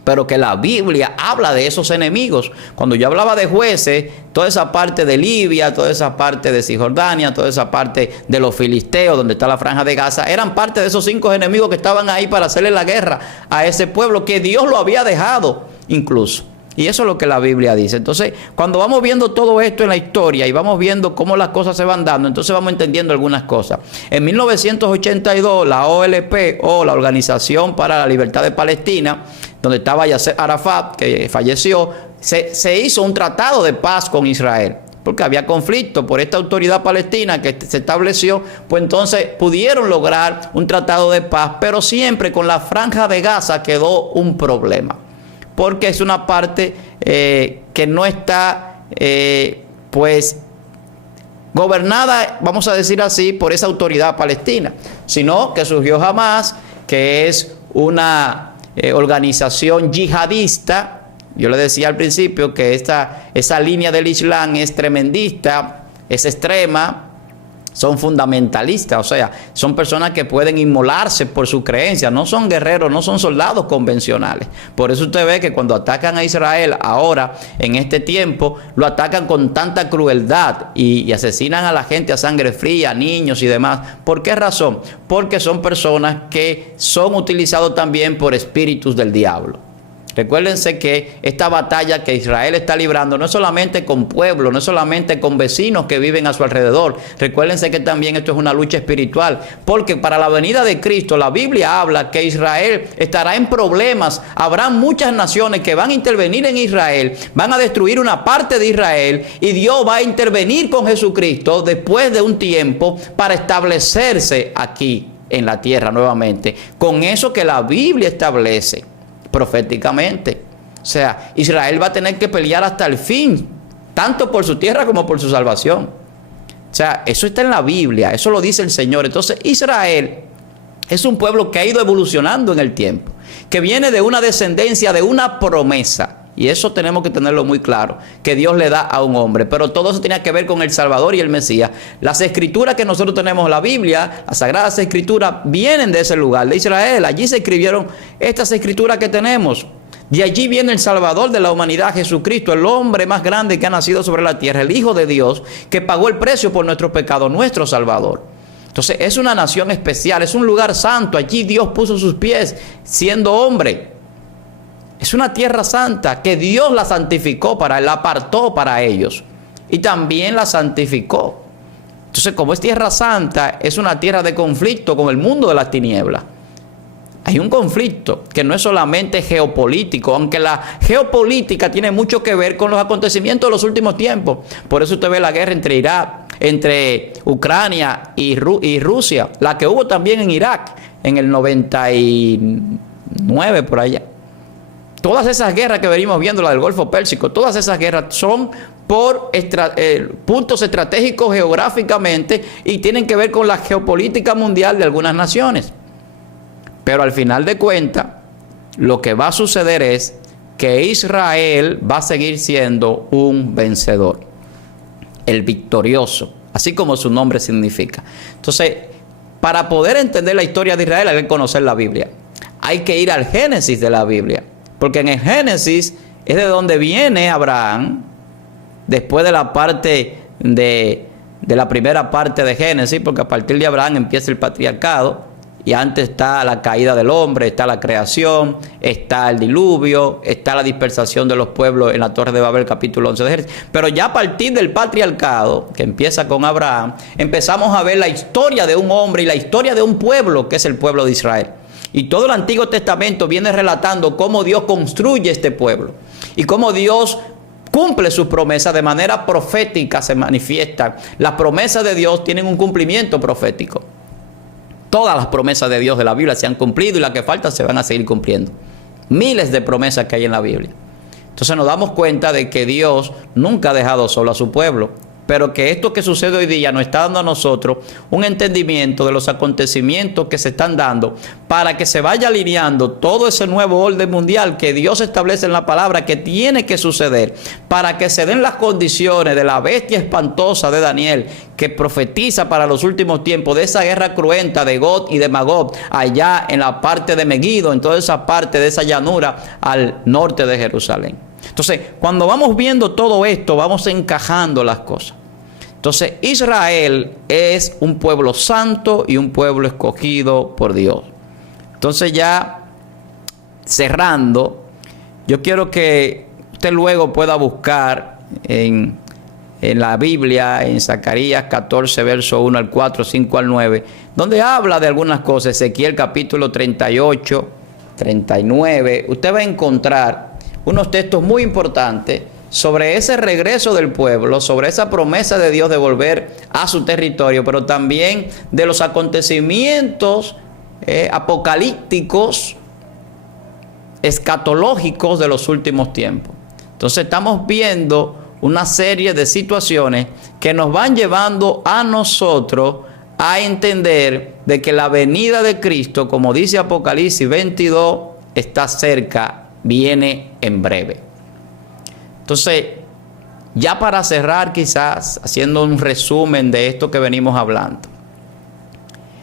Pero que la Biblia habla de esos enemigos. Cuando yo hablaba de Jueces, toda esa parte de Libia, toda esa parte de Cisjordania, toda esa parte de los filisteos, donde está la Franja de Gaza, eran parte de esos 5 enemigos que estaban ahí para hacerle la guerra a ese pueblo, que Dios lo había dejado incluso. Y eso es lo que la Biblia dice. Entonces, cuando vamos viendo todo esto en la historia y vamos viendo cómo las cosas se van dando, entonces vamos entendiendo algunas cosas. En 1982, la OLP, o la Organización para la Libertad de Palestina, donde estaba Yasser Arafat, que falleció, se hizo un tratado de paz con Israel, porque había conflicto por esta autoridad palestina que se estableció. Pues entonces pudieron lograr un tratado de paz, pero siempre con la Franja de Gaza quedó un problema, porque es una parte que no está pues gobernada, vamos a decir así, por esa autoridad palestina, sino que surgió Hamas, que es una organización yihadista. Yo le decía al principio que esa línea del Islam es tremendista, es extrema, son fundamentalistas, o sea, son personas que pueden inmolarse por su creencia, no son guerreros, no son soldados convencionales. Por eso usted ve que cuando atacan a Israel ahora, en este tiempo, lo atacan con tanta crueldad y asesinan a la gente a sangre fría, niños y demás. ¿Por qué razón? Porque son personas que son utilizados también por espíritus del diablo. Recuérdense que esta batalla que Israel está librando no es solamente con pueblos, no es solamente con vecinos que viven a su alrededor. Recuérdense que también esto es una lucha espiritual, porque para la venida de Cristo la Biblia habla que Israel estará en problemas. Habrá muchas naciones que van a intervenir en Israel, van a destruir una parte de Israel, y Dios va a intervenir con Jesucristo después de un tiempo para establecerse aquí en la tierra nuevamente, con eso que la Biblia establece proféticamente. O sea, Israel va a tener que pelear hasta el fin, tanto por su tierra como por su salvación. O sea, eso está en la Biblia, eso lo dice el Señor. Entonces, Israel es un pueblo que ha ido evolucionando en el tiempo, que viene de una descendencia, de una promesa. Y eso tenemos que tenerlo muy claro, que Dios le da a un hombre. Pero todo eso tenía que ver con el Salvador y el Mesías. Las escrituras que nosotros tenemos en la Biblia, las Sagradas Escrituras, vienen de ese lugar, de Israel. Allí se escribieron estas escrituras que tenemos. De allí viene el Salvador de la humanidad, Jesucristo, el hombre más grande que ha nacido sobre la tierra, el Hijo de Dios, que pagó el precio por nuestros pecados, nuestro Salvador. Entonces es una nación especial, es un lugar santo. Allí Dios puso sus pies siendo hombre. Es una tierra santa que Dios la santificó, la apartó para ellos. Y también la santificó. Entonces, como es tierra santa, es una tierra de conflicto con el mundo de las tinieblas. Hay un conflicto que no es solamente geopolítico, aunque la geopolítica tiene mucho que ver con los acontecimientos de los últimos tiempos. Por eso usted ve la guerra entre Irak, entre Ucrania y Rusia, la que hubo también en Irak en el 99 por allá. Todas esas guerras que venimos viendo, la del Golfo Pérsico, todas esas guerras son por puntos estratégicos geográficamente y tienen que ver con la geopolítica mundial de algunas naciones. Pero al final de cuentas, lo que va a suceder es que Israel va a seguir siendo un vencedor, el victorioso, así como su nombre significa. Entonces, para poder entender la historia de Israel hay que conocer la Biblia. Hay que ir al Génesis de la Biblia, porque en el Génesis es de donde viene Abraham, después de la parte de la primera parte de Génesis, porque a partir de Abraham empieza el patriarcado. Y antes está la caída del hombre, está la creación, está el diluvio, está la dispersación de los pueblos en la Torre de Babel, capítulo 11 de Génesis. Pero ya a partir del patriarcado, que empieza con Abraham, empezamos a ver la historia de un hombre y la historia de un pueblo, que es el pueblo de Israel. Y todo el Antiguo Testamento viene relatando cómo Dios construye este pueblo y cómo Dios cumple sus promesas de manera profética, se manifiestan. Las promesas de Dios tienen un cumplimiento profético. Todas las promesas de Dios de la Biblia se han cumplido y las que faltan se van a seguir cumpliendo. Miles de promesas que hay en la Biblia. Entonces nos damos cuenta de que Dios nunca ha dejado solo a su pueblo, pero que esto que sucede hoy día nos está dando a nosotros un entendimiento de los acontecimientos que se están dando para que se vaya alineando todo ese nuevo orden mundial que Dios establece en la palabra que tiene que suceder, para que se den las condiciones de la bestia espantosa de Daniel que profetiza para los últimos tiempos, de esa guerra cruenta de Gog y de Magog allá en la parte de Megiddo, en toda esa parte de esa llanura al norte de Jerusalén. Entonces, cuando vamos viendo todo esto, vamos encajando las cosas. Entonces, Israel es un pueblo santo y un pueblo escogido por Dios. Entonces, ya cerrando, yo quiero que usted luego pueda buscar en la Biblia, en Zacarías 14, verso 1 al 4, 5 al 9, donde habla de algunas cosas. Ezequiel capítulo 38, 39, usted va a encontrar unos textos muy importantes sobre ese regreso del pueblo, sobre esa promesa de Dios de volver a su territorio, pero también de los acontecimientos apocalípticos, escatológicos de los últimos tiempos. Entonces estamos viendo una serie de situaciones que nos van llevando a nosotros a entender de que la venida de Cristo, como dice Apocalipsis 22, está cerca, viene en breve. Entonces, ya para cerrar, quizás haciendo un resumen de esto que venimos hablando.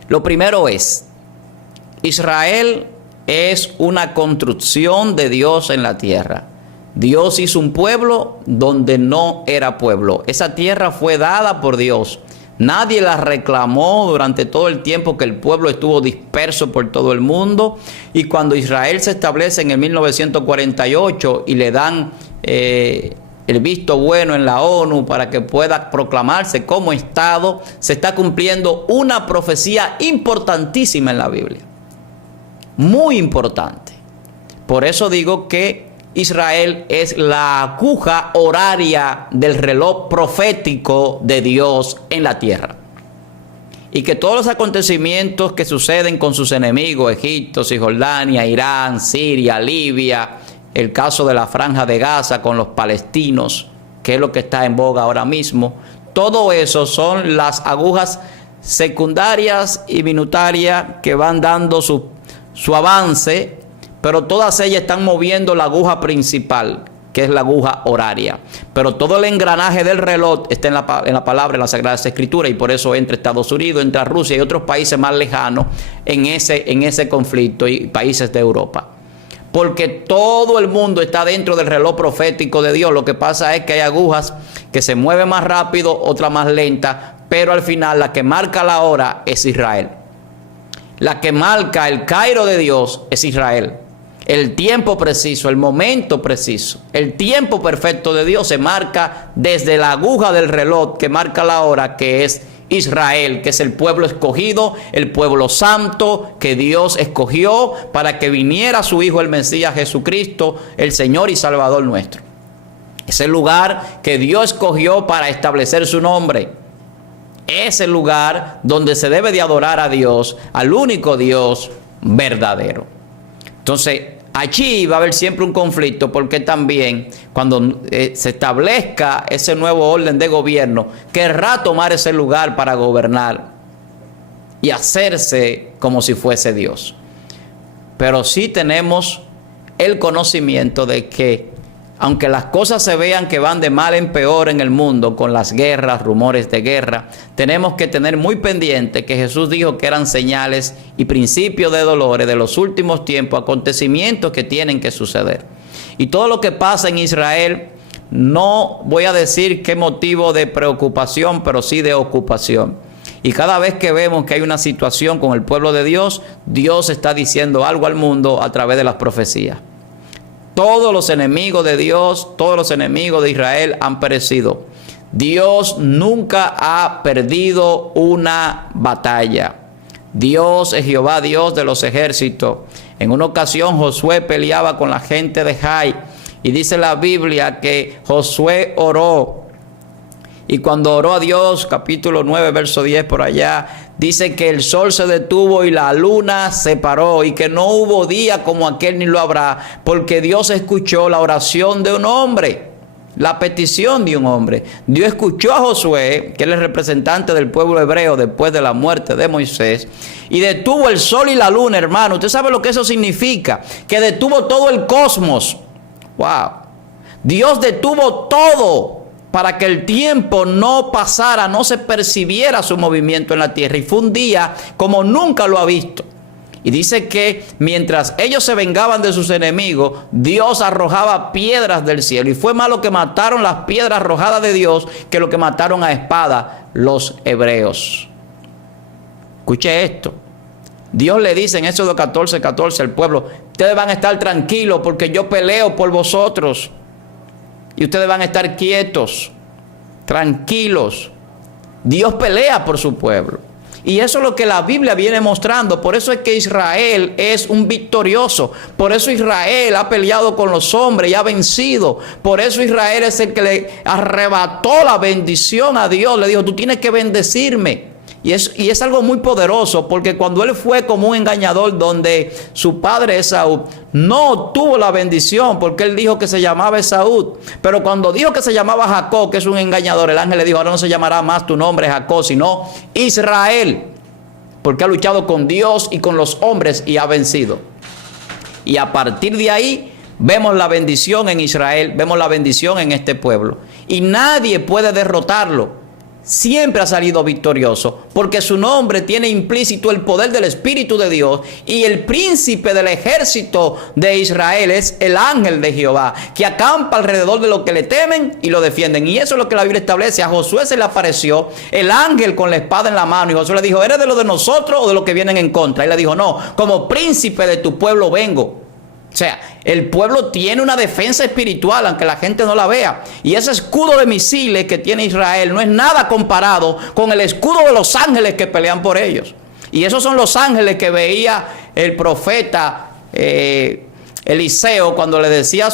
Lo primero es, Israel es una construcción de Dios en la tierra. Dios hizo un pueblo donde no era pueblo. Esa tierra fue dada por Dios. Nadie la reclamó durante todo el tiempo que el pueblo estuvo disperso por todo el mundo. Y cuando Israel se establece en el 1948 y le dan el visto bueno en la ONU para que pueda proclamarse como Estado, se está cumpliendo una profecía importantísima en la Biblia. Muy importante. Por eso digo que Israel es la aguja horaria del reloj profético de Dios en la tierra. Y que todos los acontecimientos que suceden con sus enemigos, Egipto, Cisjordania, Irán, Siria, Libia, el caso de la Franja de Gaza con los palestinos, que es lo que está en boga ahora mismo, todo eso son las agujas secundarias y minutarias que van dando su avance, pero todas ellas están moviendo la aguja principal, que es la aguja horaria. Pero todo el engranaje del reloj está en la palabra, en las Sagradas Escrituras, y por eso entra Estados Unidos, entra Rusia y otros países más lejanos en ese conflicto, y países de Europa. Porque todo el mundo está dentro del reloj profético de Dios. Lo que pasa es que hay agujas que se mueven más rápido, otras más lentas, pero al final la que marca la hora es Israel. La que marca el Cairo de Dios es Israel. El tiempo preciso, el momento preciso, el tiempo perfecto de Dios se marca desde la aguja del reloj que marca la hora, que es Israel, que es el pueblo escogido, el pueblo santo que Dios escogió para que viniera su Hijo el Mesías Jesucristo, el Señor y Salvador nuestro. Es el lugar que Dios escogió para establecer su nombre. Es el lugar donde se debe de adorar a Dios, al único Dios verdadero. Entonces, allí va a haber siempre un conflicto, porque también cuando se establezca ese nuevo orden de gobierno, querrá tomar ese lugar para gobernar y hacerse como si fuese Dios. Pero sí tenemos el conocimiento de que, aunque las cosas se vean que van de mal en peor en el mundo, con las guerras, rumores de guerra, tenemos que tener muy pendiente que Jesús dijo que eran señales y principios de dolores de los últimos tiempos, acontecimientos que tienen que suceder. Y todo lo que pasa en Israel, no voy a decir qué motivo de preocupación, pero sí de ocupación. Y cada vez que vemos que hay una situación con el pueblo de Dios, Dios está diciendo algo al mundo a través de las profecías. Todos los enemigos de Dios, todos los enemigos de Israel han perecido. Dios nunca ha perdido una batalla. Dios es Jehová, Dios de los ejércitos. En una ocasión Josué peleaba con la gente de Jai, y dice la Biblia que Josué oró. Y cuando oró a Dios, capítulo 9, verso 10 por allá, dice que el sol se detuvo y la luna se paró, y que no hubo día como aquel ni lo habrá, porque Dios escuchó la oración de un hombre, la petición de un hombre. Dios escuchó a Josué, que es el representante del pueblo hebreo después de la muerte de Moisés, y detuvo el sol y la luna, hermano. ¿Usted sabe lo que eso significa? Que detuvo todo el cosmos. ¡Wow! Dios detuvo todo para que el tiempo no pasara, no se percibiera su movimiento en la tierra. Y fue un día como nunca lo ha visto. Y dice que mientras ellos se vengaban de sus enemigos, Dios arrojaba piedras del cielo. Y fue más lo que mataron las piedras arrojadas de Dios que lo que mataron a espada los hebreos. Escuche esto. Dios le dice en Éxodo 14:14 al pueblo: ustedes van a estar tranquilos porque yo peleo por vosotros. Y ustedes van a estar quietos, tranquilos. Dios pelea por su pueblo. Y eso es lo que la Biblia viene mostrando. Por eso es que Israel es un victorioso. Por eso Israel ha peleado con los hombres y ha vencido. Por eso Israel es el que le arrebató la bendición a Dios. Le dijo: tú tienes que bendecirme. Y es algo muy poderoso, porque cuando él fue como un engañador donde su padre Esaú, no tuvo la bendición porque él dijo que se llamaba Esaú. Pero cuando dijo que se llamaba Jacob, que es un engañador, el ángel le dijo: ahora no se llamará más tu nombre Jacob, sino Israel, porque ha luchado con Dios y con los hombres y ha vencido. Y a partir de ahí vemos la bendición en Israel, vemos la bendición en este pueblo. Y nadie puede derrotarlo. Siempre ha salido victorioso, porque su nombre tiene implícito el poder del Espíritu de Dios, y el príncipe del ejército de Israel es el ángel de Jehová, que acampa alrededor de los que le temen y lo defienden. Y eso es lo que la Biblia establece. A Josué se le apareció el ángel con la espada en la mano, y Josué le dijo: ¿eres de los de nosotros o de los que vienen en contra? Y le dijo: no, como príncipe de tu pueblo vengo. O sea, el pueblo tiene una defensa espiritual, aunque la gente no la vea. Y ese escudo de misiles que tiene Israel no es nada comparado con el escudo de los ángeles que pelean por ellos. Y esos son los ángeles que veía el profeta Eliseo cuando le decía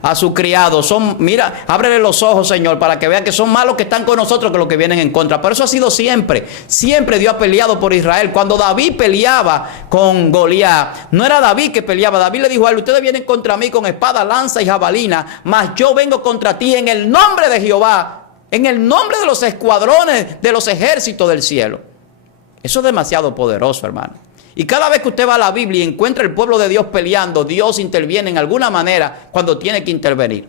a su criado: mira, ábrele los ojos, Señor, para que vean que son más los que están con nosotros que los que vienen en contra. Pero eso ha sido siempre. Siempre Dios ha peleado por Israel. Cuando David peleaba con Goliat, no era David que peleaba. David le dijo a él: ustedes vienen contra mí con espada, lanza y jabalina, mas yo vengo contra ti en el nombre de Jehová, en el nombre de los escuadrones de los ejércitos del cielo. Eso es demasiado poderoso, hermano. Y cada vez que usted va a la Biblia y encuentra el pueblo de Dios peleando, Dios interviene en alguna manera cuando tiene que intervenir.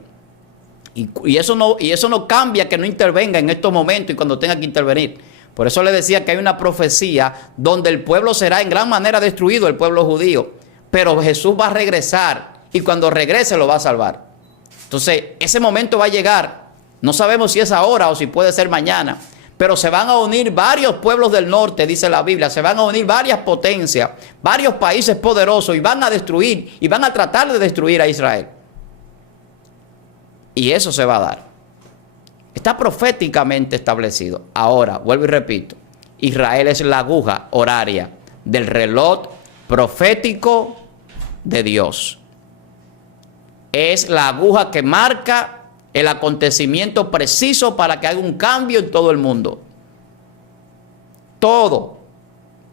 Y eso no cambia que no intervenga en estos momentos y cuando tenga que intervenir. Por eso le decía que hay una profecía donde el pueblo será en gran manera destruido, el pueblo judío. Pero Jesús va a regresar y cuando regrese lo va a salvar. Entonces, ese momento va a llegar. No sabemos si es ahora o si puede ser mañana. Pero se van a unir varios pueblos del norte, dice la Biblia. Se van a unir varias potencias, varios países poderosos y van a destruir y van a tratar de destruir a Israel. Y eso se va a dar. Está proféticamente establecido. Ahora, vuelvo y repito, Israel es la aguja horaria del reloj profético de Dios. Es la aguja que marca el acontecimiento preciso para que haga un cambio en todo el mundo. Todo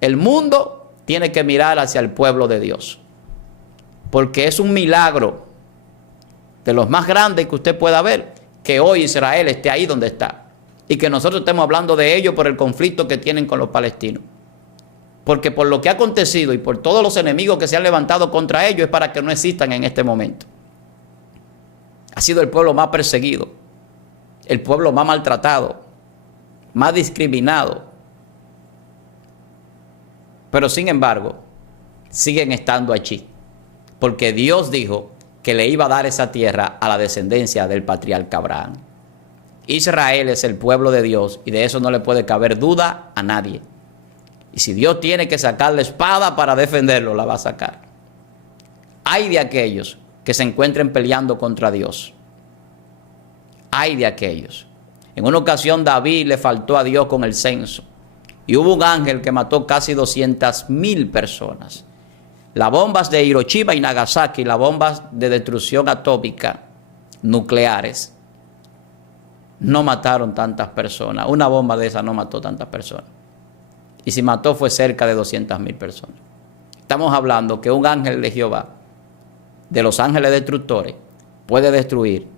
el mundo tiene que mirar hacia el pueblo de Dios. Porque es un milagro de los más grandes que usted pueda ver, que hoy Israel esté ahí donde está. Y que nosotros estemos hablando de ello por el conflicto que tienen con los palestinos. Porque por lo que ha acontecido y por todos los enemigos que se han levantado contra ellos es para que no existan en este momento. Ha sido el pueblo más perseguido, el pueblo más maltratado, más discriminado. Pero sin embargo, siguen estando allí. Porque Dios dijo que le iba a dar esa tierra a la descendencia del patriarca Abraham. Israel es el pueblo de Dios y de eso no le puede caber duda a nadie. Y si Dios tiene que sacar la espada para defenderlo, la va a sacar. Hay de aquellos que se encuentren peleando contra Dios. Hay de aquellos. En una ocasión David le faltó a Dios con el censo. Y hubo un ángel que mató casi 200,000 personas. Las bombas de Hiroshima y Nagasaki, las bombas de destrucción atómica nucleares, no mataron tantas personas. Una bomba de esas no mató tantas personas. Y si mató fue cerca de 200,000 personas. Estamos hablando que un ángel de Jehová, de los ángeles destructores, puede destruir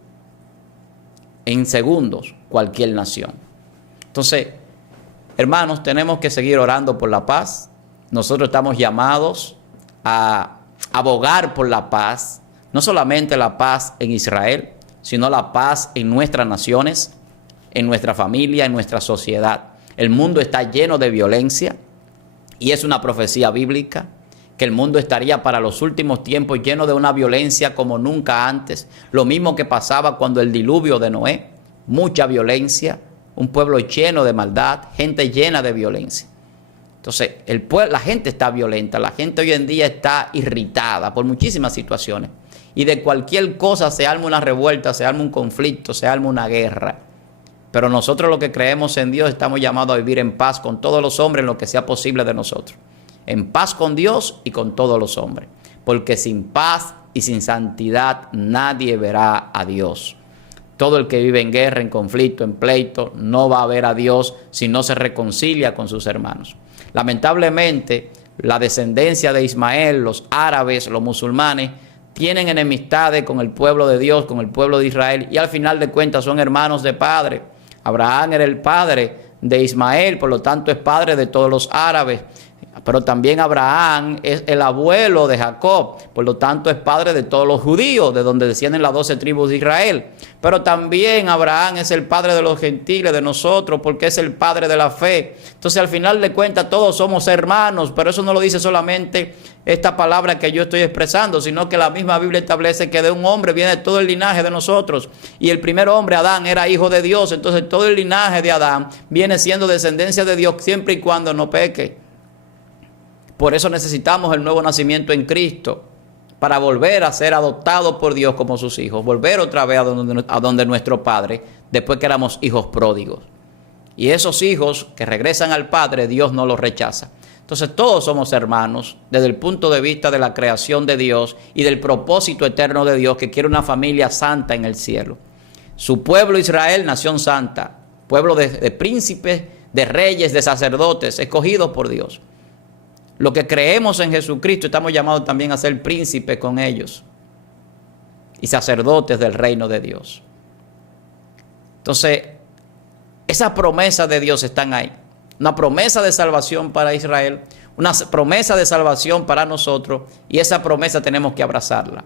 en segundos cualquier nación. Entonces, hermanos, tenemos que seguir orando por la paz. Nosotros estamos llamados a abogar por la paz, no solamente la paz en Israel, sino la paz en nuestras naciones, en nuestra familia, en nuestra sociedad. El mundo está lleno de violencia y es una profecía bíblica que el mundo estaría para los últimos tiempos lleno de una violencia como nunca antes. Lo mismo que pasaba cuando el diluvio de Noé, mucha violencia, un pueblo lleno de maldad, gente llena de violencia. Entonces, la gente está violenta, la gente hoy en día está irritada por muchísimas situaciones. Y de cualquier cosa se arma una revuelta, se arma un conflicto, se arma una guerra. Pero nosotros los que creemos en Dios estamos llamados a vivir en paz con todos los hombres en lo que sea posible de nosotros. En paz con Dios y con todos los hombres. Porque sin paz y sin santidad nadie verá a Dios. Todo el que vive en guerra, en conflicto, en pleito, no va a ver a Dios si no se reconcilia con sus hermanos. Lamentablemente, la descendencia de Ismael, los árabes, los musulmanes, tienen enemistades con el pueblo de Dios, con el pueblo de Israel, y al final de cuentas son hermanos de padre. Abraham era el padre de Ismael, por lo tanto es padre de todos los árabes. Pero también Abraham es el abuelo de Jacob, por lo tanto es padre de todos los judíos, de donde descienden las 12 tribus de Israel. Pero también Abraham es el padre de los gentiles, de nosotros, porque es el padre de la fe. Entonces al final de cuentas todos somos hermanos, pero eso no lo dice solamente esta palabra que yo estoy expresando, sino que la misma Biblia establece que de un hombre viene todo el linaje de nosotros. Y el primer hombre, Adán, era hijo de Dios, entonces todo el linaje de Adán viene siendo descendencia de Dios siempre y cuando no peque. Por eso necesitamos el nuevo nacimiento en Cristo, para volver a ser adoptados por Dios como sus hijos, volver otra vez a donde nuestro Padre, después que éramos hijos pródigos. Y esos hijos que regresan al Padre, Dios no los rechaza. Entonces todos somos hermanos desde el punto de vista de la creación de Dios y del propósito eterno de Dios, que quiere una familia santa en el cielo. Su pueblo Israel, nación santa, pueblo de príncipes, de reyes, de sacerdotes, escogidos por Dios. Los que creemos en Jesucristo estamos llamados también a ser príncipes con ellos y sacerdotes del reino de Dios. Entonces, esas promesas de Dios están ahí. Una promesa de salvación para Israel, una promesa de salvación para nosotros, y esa promesa tenemos que abrazarla.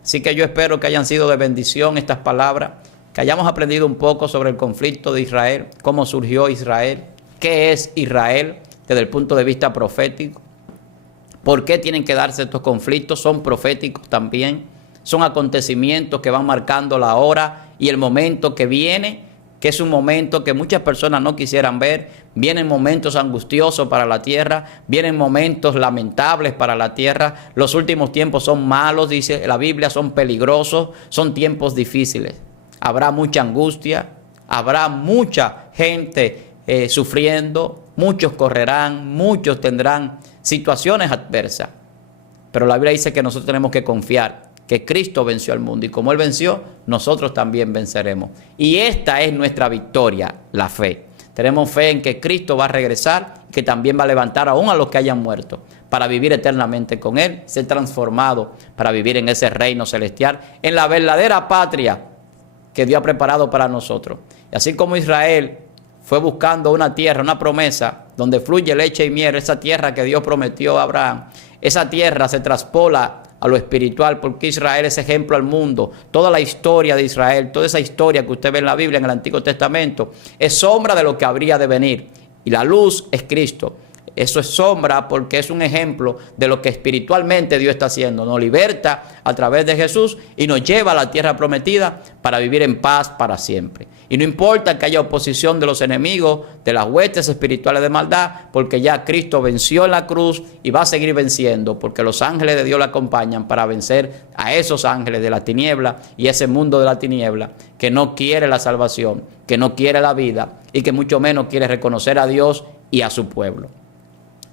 Así que yo espero que hayan sido de bendición estas palabras, que hayamos aprendido un poco sobre el conflicto de Israel, cómo surgió Israel, qué es Israel desde el punto de vista profético, por qué tienen que darse estos conflictos, son proféticos también, son acontecimientos que van marcando la hora y el momento que viene, que es un momento que muchas personas no quisieran ver. Vienen momentos angustiosos para la tierra, vienen momentos lamentables para la tierra. Los últimos tiempos son malos, dice la Biblia, son peligrosos, son tiempos difíciles. Habrá mucha angustia, habrá mucha gente sufriendo, muchos correrán, muchos tendrán situaciones adversas. Pero la Biblia dice que nosotros tenemos que confiar que Cristo venció al mundo y como Él venció, nosotros también venceremos. Y esta es nuestra victoria, la fe. Tenemos fe en que Cristo va a regresar, que también va a levantar aún a los que hayan muerto para vivir eternamente con Él, ser transformado para vivir en ese reino celestial, en la verdadera patria que Dios ha preparado para nosotros. Y así como Israel fue buscando una tierra, una promesa, donde fluye leche y miel, esa tierra que Dios prometió a Abraham, esa tierra se traspola a lo espiritual, porque Israel es ejemplo al mundo. Toda la historia de Israel, toda esa historia que usted ve en la Biblia, en el Antiguo Testamento, es sombra de lo que habría de venir. Y la luz es Cristo. Eso es sombra porque es un ejemplo de lo que espiritualmente Dios está haciendo. Nos liberta a través de Jesús y nos lleva a la tierra prometida para vivir en paz para siempre. Y no importa que haya oposición de los enemigos, de las huestes espirituales de maldad, porque ya Cristo venció en la cruz y va a seguir venciendo, porque los ángeles de Dios le acompañan para vencer a esos ángeles de la tiniebla y ese mundo de la tiniebla que no quiere la salvación, que no quiere la vida y que mucho menos quiere reconocer a Dios y a su pueblo.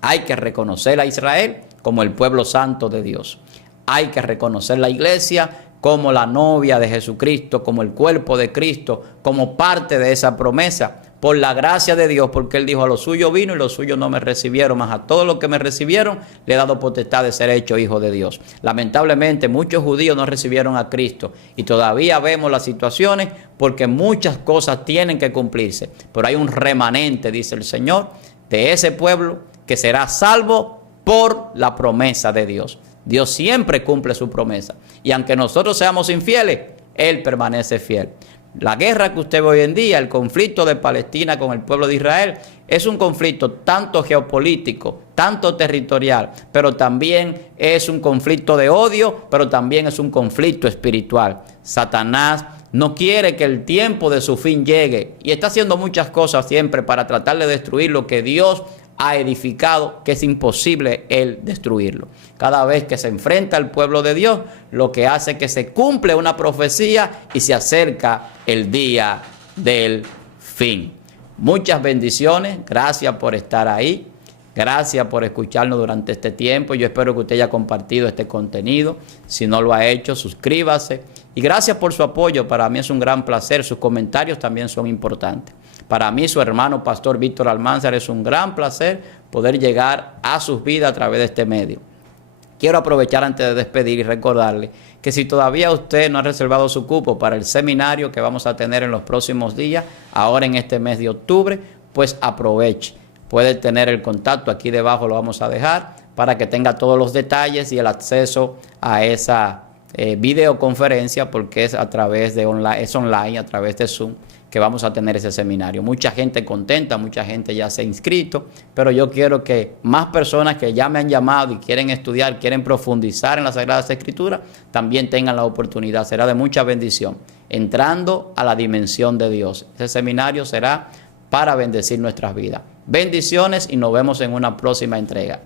Hay que reconocer a Israel como el pueblo santo de Dios. Hay que reconocer la iglesia como la novia de Jesucristo, como el cuerpo de Cristo, como parte de esa promesa, por la gracia de Dios, porque Él dijo: a los suyos vino y los suyos no me recibieron, mas a todos los que me recibieron le he dado potestad de ser hecho hijo de Dios. Lamentablemente muchos judíos no recibieron a Cristo y todavía vemos las situaciones porque muchas cosas tienen que cumplirse, pero hay un remanente, dice el Señor, de ese pueblo que será salvo por la promesa de Dios. Dios siempre cumple su promesa. Y aunque nosotros seamos infieles, Él permanece fiel. La guerra que usted ve hoy en día, el conflicto de Palestina con el pueblo de Israel, es un conflicto tanto geopolítico, tanto territorial, pero también es un conflicto de odio, pero también es un conflicto espiritual. Satanás no quiere que el tiempo de su fin llegue y está haciendo muchas cosas siempre para tratar de destruir lo que Dios ha edificado, que es imposible Él destruirlo. Cada vez que se enfrenta al pueblo de Dios, lo que hace es que se cumple una profecía y se acerca el día del fin. Muchas bendiciones, gracias por estar ahí, gracias por escucharnos durante este tiempo. Yo espero que usted haya compartido este contenido. Si no lo ha hecho, suscríbase. Y gracias por su apoyo, para mí es un gran placer, sus comentarios también son importantes. Para mí, su hermano Pastor Víctor Almanzar, es un gran placer poder llegar a sus vidas a través de este medio. Quiero aprovechar antes de despedir y recordarle que si todavía usted no ha reservado su cupo para el seminario que vamos a tener en los próximos días, ahora en este mes de octubre, pues aproveche. Puede tener el contacto, aquí debajo lo vamos a dejar, para que tenga todos los detalles y el acceso a esa videoconferencia, porque es a través de online, a través de Zoom, que vamos a tener ese seminario. Mucha gente contenta, mucha gente ya se ha inscrito, pero yo quiero que más personas que ya me han llamado y quieren estudiar, quieren profundizar en las Sagradas Escrituras, también tengan la oportunidad. Será de mucha bendición, entrando a la dimensión de Dios. Ese seminario será para bendecir nuestras vidas. Bendiciones y nos vemos en una próxima entrega.